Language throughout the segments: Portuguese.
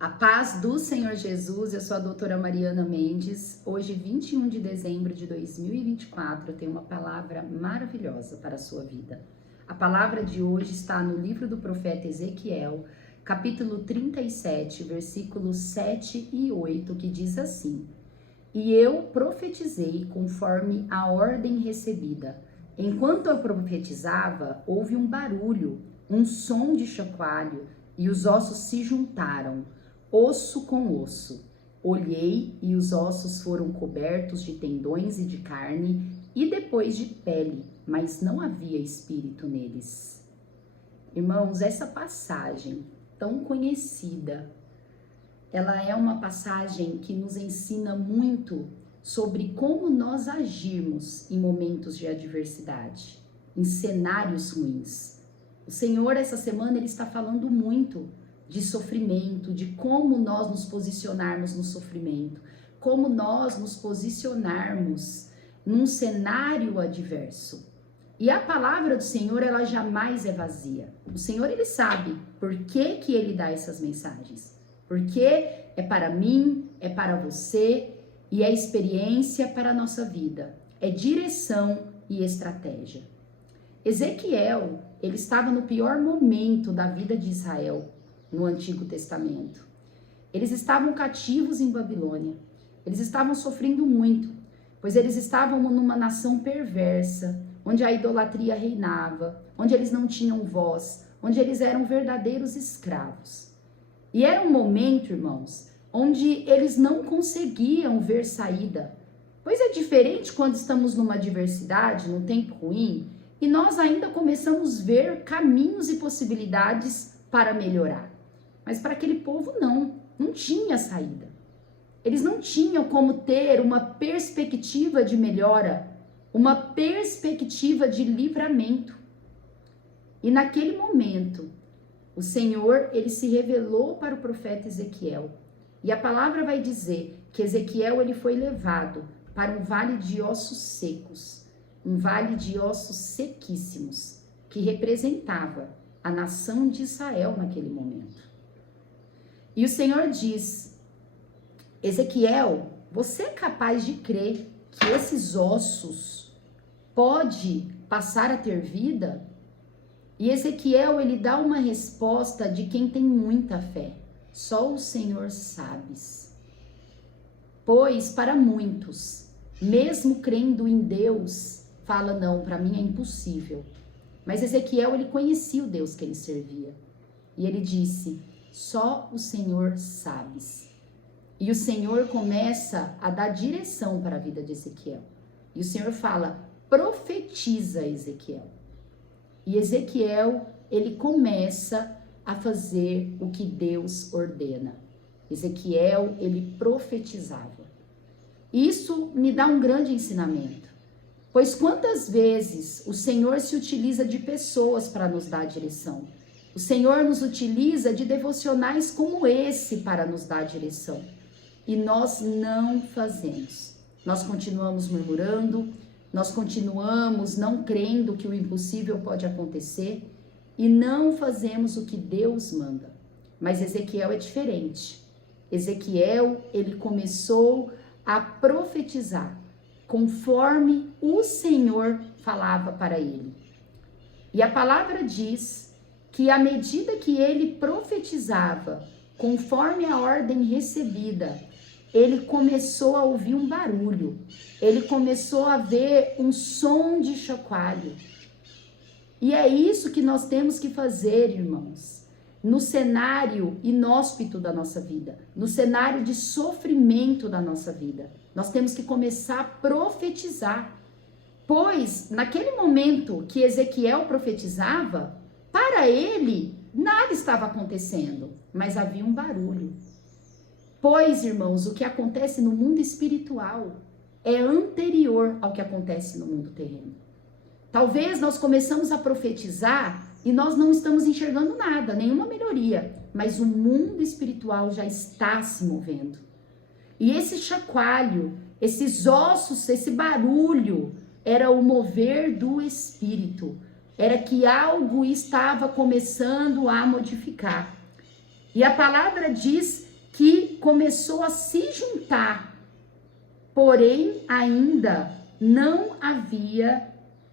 A paz do Senhor Jesus, eu sou a doutora Mariana Mendes. Hoje, 21 de dezembro de 2024, eu tenho uma palavra maravilhosa para a sua vida. A palavra de hoje está no livro do profeta Ezequiel, capítulo 37, versículos 7 e 8, que diz assim: E eu profetizei conforme a ordem recebida. Enquanto eu profetizava, houve um barulho, um som de chocalho, e os ossos se juntaram, osso com osso. Olhei e os ossos foram cobertos de tendões e de carne e depois de pele, mas não havia espírito neles. Irmãos, essa passagem tão conhecida, ela é uma passagem que nos ensina muito sobre como nós agirmos em momentos de adversidade, em cenários ruins. O Senhor, essa semana, Ele está falando muito de sofrimento, de como nós nos posicionarmos no sofrimento, como nós nos posicionarmos num cenário adverso. E a palavra do Senhor, ela jamais é vazia. O Senhor, Ele sabe por que Ele dá essas mensagens. Porque é para mim, é para você e é experiência para a nossa vida. É direção e estratégia. Ezequiel, ele estava no pior momento da vida de Israel no Antigo Testamento. Eles estavam cativos em Babilônia. Eles estavam sofrendo muito, pois eles estavam numa nação perversa, onde a idolatria reinava, onde eles não tinham voz, onde eles eram verdadeiros escravos. E era um momento, irmãos, onde eles não conseguiam ver saída. Pois é diferente quando estamos numa adversidade, num tempo ruim, e nós ainda começamos a ver caminhos e possibilidades para melhorar. Mas para aquele povo não tinha saída. Eles não tinham como ter uma perspectiva de melhora, uma perspectiva de livramento. E naquele momento, o Senhor, ele se revelou para o profeta Ezequiel. E a palavra vai dizer que Ezequiel, ele foi levado para um vale de ossos secos, um vale de ossos sequíssimos, que representava a nação de Israel naquele momento. E o Senhor diz: Ezequiel, você é capaz de crer que esses ossos podem passar a ter vida? E Ezequiel, ele dá uma resposta de quem tem muita fé. Só o Senhor sabe. Pois para muitos, mesmo crendo em Deus, fala: não, para mim é impossível. Mas Ezequiel, ele conhecia o Deus que ele servia. E ele disse: só o Senhor sabe. E o Senhor começa a dar direção para a vida de Ezequiel. E o Senhor fala: profetiza, Ezequiel. E Ezequiel, ele começa a fazer o que Deus ordena. Ezequiel, ele profetizava. Isso me dá um grande ensinamento. Pois quantas vezes o Senhor se utiliza de pessoas para nos dar direção? O Senhor nos utiliza de devocionais como esse para nos dar direção. E nós não fazemos. Nós continuamos murmurando, nós continuamos não crendo que o impossível pode acontecer e não fazemos o que Deus manda. Mas Ezequiel é diferente. Ezequiel, ele começou a profetizar conforme o Senhor falava para ele. E a palavra diz que à medida que ele profetizava, conforme a ordem recebida, ele começou a ouvir um barulho, ele começou a ver um som de chocalho. E é isso que nós temos que fazer, irmãos, no cenário inóspito da nossa vida, no cenário de sofrimento da nossa vida. Nós temos que começar a profetizar, pois naquele momento que Ezequiel profetizava, para ele nada estava acontecendo, mas havia um barulho. Pois, irmãos, o que acontece no mundo espiritual é anterior ao que acontece no mundo terreno. Talvez nós começamos a profetizar e nós não estamos enxergando nada, nenhuma melhoria, mas o mundo espiritual já está se movendo. E esse chacoalho, esses ossos, esse barulho, era o mover do Espírito. Era que algo estava começando a modificar. E a palavra diz começou a se juntar, porém ainda não havia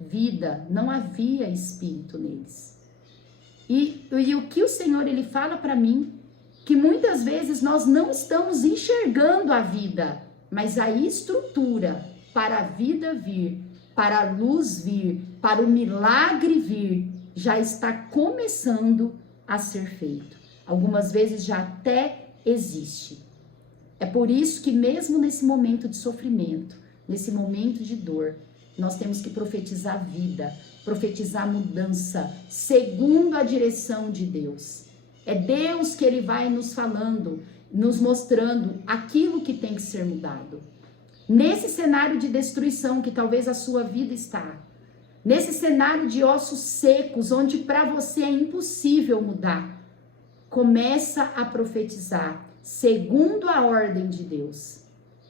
vida, não havia espírito neles. E o que o Senhor ele fala para mim, que muitas vezes nós não estamos enxergando a vida, mas a estrutura para a vida vir, para a luz vir, para o milagre vir, já está começando a ser feito. Algumas vezes já até existe. É por isso que mesmo nesse momento de sofrimento, nesse momento de dor, nós temos que profetizar vida, profetizar mudança, segundo a direção de Deus. É Deus que ele vai nos falando, nos mostrando aquilo que tem que ser mudado. Nesse cenário de destruição que talvez a sua vida está, nesse cenário de ossos secos, onde para você é impossível mudar, começa a profetizar segundo a ordem de Deus.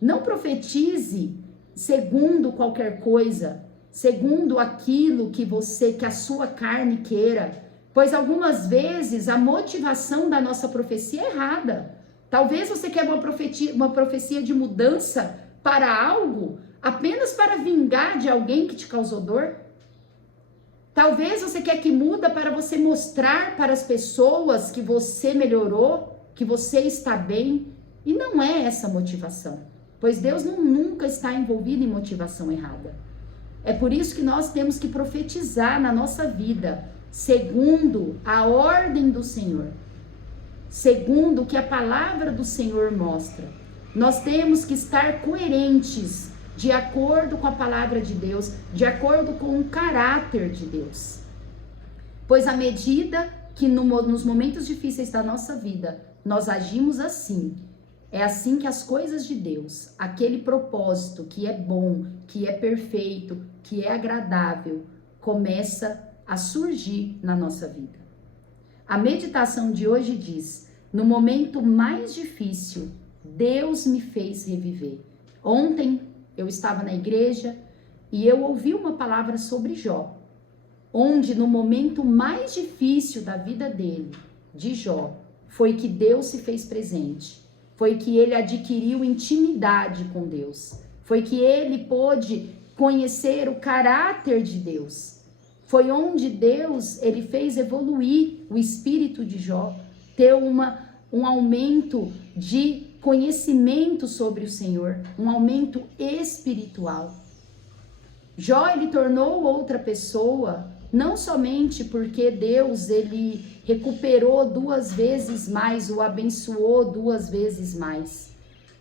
Não profetize segundo qualquer coisa, segundo aquilo que a sua carne queira, pois algumas vezes a motivação da nossa profecia é errada. Talvez você quer uma profecia de mudança para algo apenas para vingar de alguém que te causou dor. Talvez você quer que muda para você mostrar para as pessoas que você melhorou, que você está bem, e não é essa motivação, pois Deus nunca está envolvido em motivação errada. É por isso que nós temos que profetizar na nossa vida, segundo a ordem do Senhor, segundo o que a palavra do Senhor mostra. Nós temos que estar coerentes, de acordo com a palavra de Deus, de acordo com o caráter de Deus. Pois à medida que nos momentos difíceis da nossa vida, nós agimos assim, é assim que as coisas de Deus, aquele propósito que é bom, que é perfeito, que é agradável, começa a surgir na nossa vida. A meditação de hoje diz: no momento mais difícil, Deus me fez reviver. Ontem eu estava na igreja e eu ouvi uma palavra sobre Jó, onde no momento mais difícil da vida dele, de Jó, foi que Deus se fez presente, foi que ele adquiriu intimidade com Deus, foi que ele pôde conhecer o caráter de Deus, foi onde Deus ele fez evoluir o espírito de Jó, ter um aumento de conhecimento sobre o Senhor, um aumento espiritual. Jó ele tornou outra pessoa, não somente porque Deus ele recuperou 2 vezes mais, o abençoou 2 vezes mais.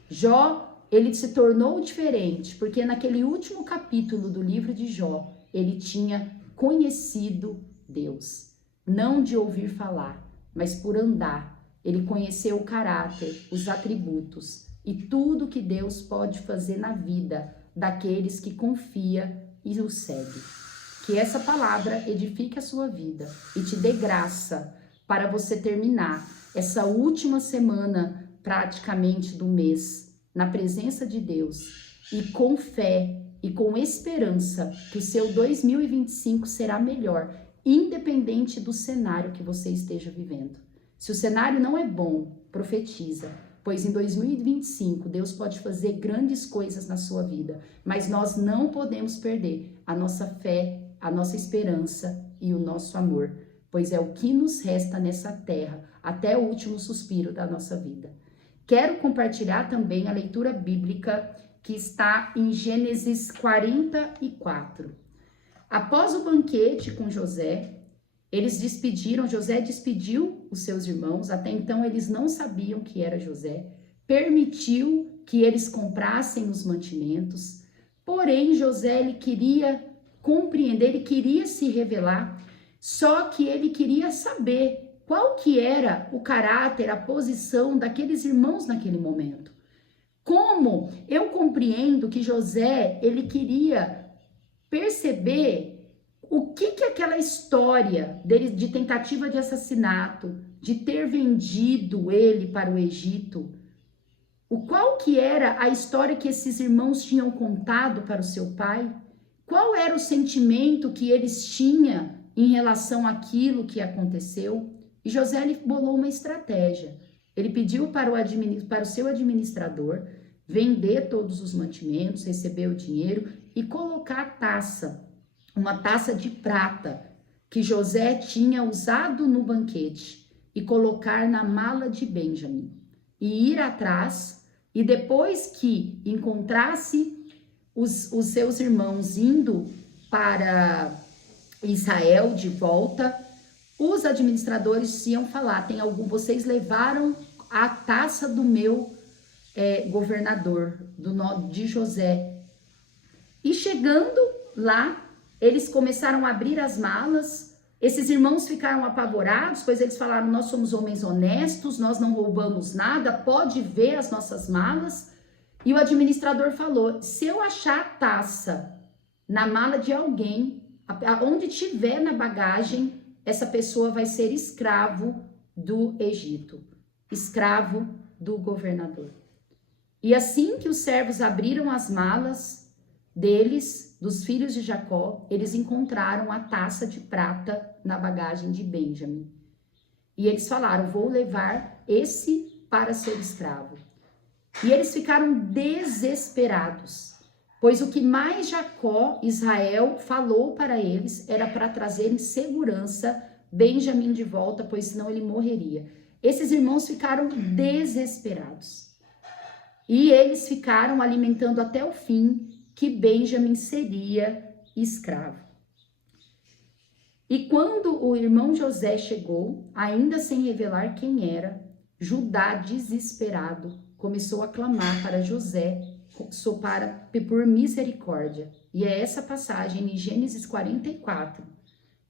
Jó ele se tornou diferente, porque naquele último capítulo do livro de Jó, ele tinha conhecido Deus, não de ouvir falar, mas por andar. Ele conheceu o caráter, os atributos e tudo que Deus pode fazer na vida daqueles que confia e o segue. Que essa palavra edifique a sua vida e te dê graça para você terminar essa última semana praticamente do mês na presença de Deus e com fé e com esperança que o seu 2025 será melhor, independente do cenário que você esteja vivendo. Se o cenário não é bom, profetiza, pois em 2025 Deus pode fazer grandes coisas na sua vida, mas nós não podemos perder a nossa fé, a nossa esperança e o nosso amor, pois é o que nos resta nessa terra até o último suspiro da nossa vida. Quero compartilhar também a leitura bíblica que está em Gênesis 44. Após o banquete com José, José despediu os seus irmãos, até então eles não sabiam que era José, permitiu que eles comprassem os mantimentos, porém José ele queria compreender, ele queria se revelar, só que ele queria saber qual que era o caráter, a posição daqueles irmãos naquele momento. Como eu compreendo que José ele queria perceber o que aquela história dele de tentativa de assassinato, de ter vendido ele para o Egito, qual que era a história que esses irmãos tinham contado para o seu pai? Qual era o sentimento que eles tinham em relação àquilo que aconteceu? E José ele bolou uma estratégia. Ele pediu para o seu administrador vender todos os mantimentos, receber o dinheiro e colocar a taça, uma taça de prata que José tinha usado no banquete, e colocar na mala de Benjamim e ir atrás, e depois que encontrasse os seus irmãos indo para Israel de volta, os administradores iam falar: vocês levaram a taça do meu governador, de José. E chegando lá, eles começaram a abrir as malas. Esses irmãos ficaram apavorados, pois eles falaram: nós somos homens honestos, nós não roubamos nada, pode ver as nossas malas. E o administrador falou: se eu achar a taça na mala de alguém, onde tiver na bagagem, essa pessoa vai ser escravo do Egito, escravo do governador. E assim que os servos abriram as malas deles, dos filhos de Jacó, eles encontraram a taça de prata na bagagem de Benjamim. E eles falaram: vou levar esse para ser escravo. E eles ficaram desesperados, pois o que mais Israel falou para eles era para trazer em segurança Benjamim de volta, pois senão ele morreria. Esses irmãos ficaram desesperados. E eles ficaram alimentando até o fim que Benjamim seria escravo. E quando o irmão José chegou, ainda sem revelar quem era, Judá, desesperado, começou a clamar para José por misericórdia. E é essa passagem em Gênesis 44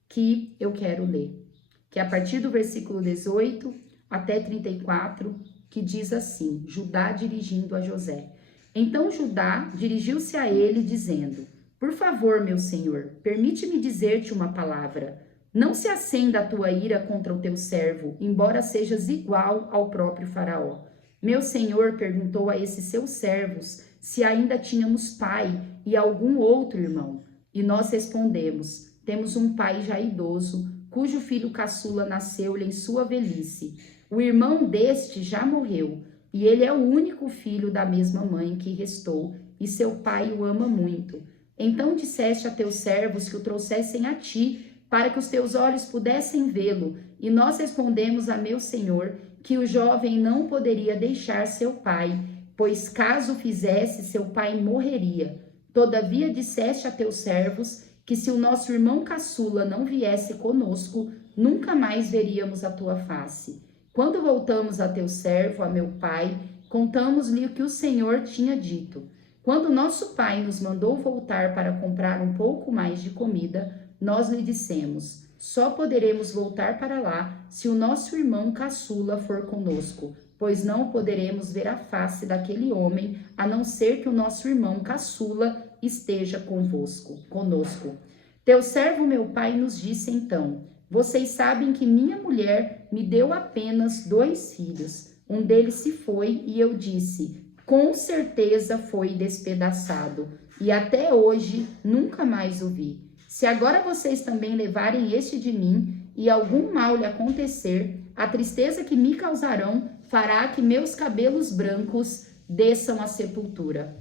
que eu quero ler, que é a partir do versículo 18 até 34, que diz assim: Judá dirigindo a José. Então Judá dirigiu-se a ele, dizendo: por favor, meu senhor, permite-me dizer-te uma palavra. Não se acenda a tua ira contra o teu servo, embora sejas igual ao próprio faraó. Meu senhor perguntou a esses seus servos se ainda tínhamos pai e algum outro irmão. E nós respondemos: temos um pai já idoso, cujo filho caçula nasceu-lhe em sua velhice. O irmão deste já morreu, e ele é o único filho da mesma mãe que restou, e seu pai o ama muito. Então disseste a teus servos que o trouxessem a ti, para que os teus olhos pudessem vê-lo. E nós respondemos a meu senhor que o jovem não poderia deixar seu pai, pois caso fizesse, seu pai morreria. Todavia disseste a teus servos que se o nosso irmão caçula não viesse conosco, nunca mais veríamos a tua face. Quando voltamos a teu servo, a meu pai, contamos-lhe o que o Senhor tinha dito. Quando nosso pai nos mandou voltar para comprar um pouco mais de comida, nós lhe dissemos: só poderemos voltar para lá se o nosso irmão caçula for conosco, pois não poderemos ver a face daquele homem, a não ser que o nosso irmão caçula esteja conosco. Teu servo, meu pai, nos disse então: vocês sabem que minha mulher me deu apenas 2 filhos. Um deles se foi e eu disse: com certeza foi despedaçado, e até hoje nunca mais o vi. Se agora vocês também levarem este de mim e algum mal lhe acontecer, a tristeza que me causarão fará que meus cabelos brancos desçam à sepultura.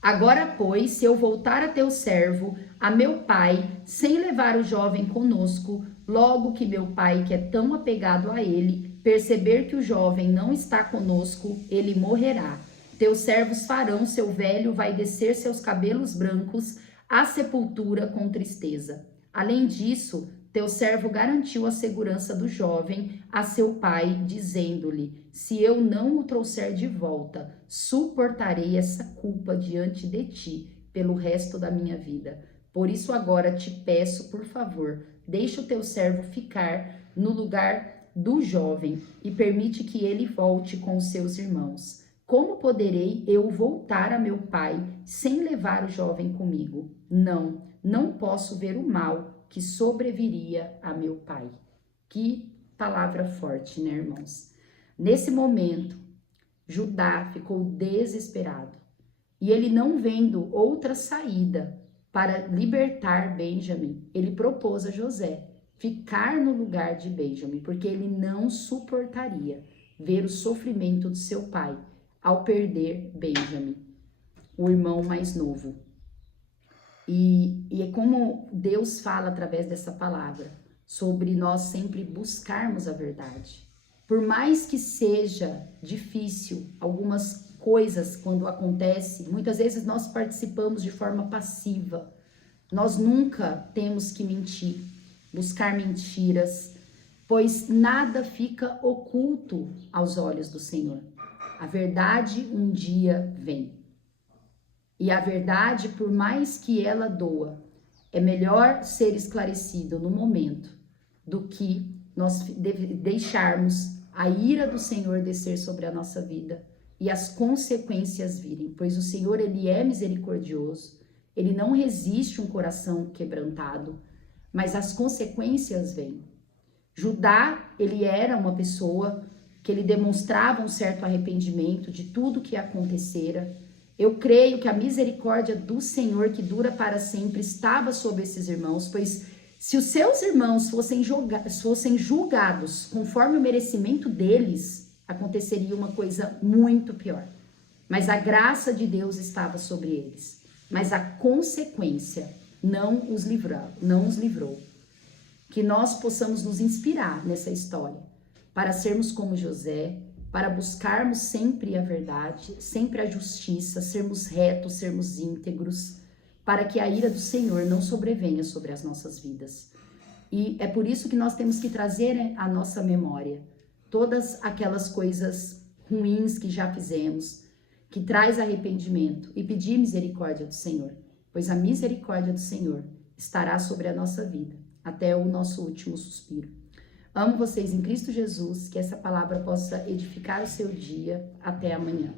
Agora, pois, se eu voltar a teu servo, a meu pai, sem levar o jovem conosco, logo que meu pai, que é tão apegado a ele, perceber que o jovem não está conosco, ele morrerá. Teus servos farão, seu velho vai descer seus cabelos brancos à sepultura com tristeza. Além disso, teu servo garantiu a segurança do jovem a seu pai, dizendo-lhe: se eu não o trouxer de volta, suportarei essa culpa diante de ti pelo resto da minha vida. Por isso agora te peço, por favor, deixa o teu servo ficar no lugar do jovem e permite que ele volte com os seus irmãos. Como poderei eu voltar a meu pai sem levar o jovem comigo? Não posso ver o mal que sobreviria a meu pai. Que palavra forte, né, irmãos? Nesse momento, Judá ficou desesperado e ele, não vendo outra saída para libertar Benjamim, ele propôs a José ficar no lugar de Benjamim, porque ele não suportaria ver o sofrimento do seu pai ao perder Benjamin, o irmão mais novo. E é como Deus fala através dessa palavra, sobre nós sempre buscarmos a verdade. Por mais que seja difícil, algumas coisas quando acontece, muitas vezes nós participamos de forma passiva. Nós nunca temos que mentir, buscar mentiras, pois nada fica oculto aos olhos do Senhor. A verdade um dia vem. E a verdade, por mais que ela doa, é melhor ser esclarecido no momento do que nós deixarmos a ira do Senhor descer sobre a nossa vida e as consequências virem, pois o Senhor, ele é misericordioso, ele não resiste um coração quebrantado, mas as consequências vêm. Judá, ele era uma pessoa que ele demonstrava um certo arrependimento de tudo que acontecera. Eu creio que a misericórdia do Senhor, que dura para sempre, estava sobre esses irmãos, pois se os seus irmãos fossem julgados conforme o merecimento deles, aconteceria uma coisa muito pior. Mas a graça de Deus estava sobre eles. Mas a consequência não os livrou. Que nós possamos nos inspirar nessa história, para sermos como José, para buscarmos sempre a verdade, sempre a justiça, sermos retos, sermos íntegros, para que a ira do Senhor não sobrevenha sobre as nossas vidas. E é por isso que nós temos que trazer à nossa memória todas aquelas coisas ruins que já fizemos, que traz arrependimento, e pedir misericórdia do Senhor, pois a misericórdia do Senhor estará sobre a nossa vida, até o nosso último suspiro. Amo vocês em Cristo Jesus, que essa palavra possa edificar o seu dia. Até amanhã.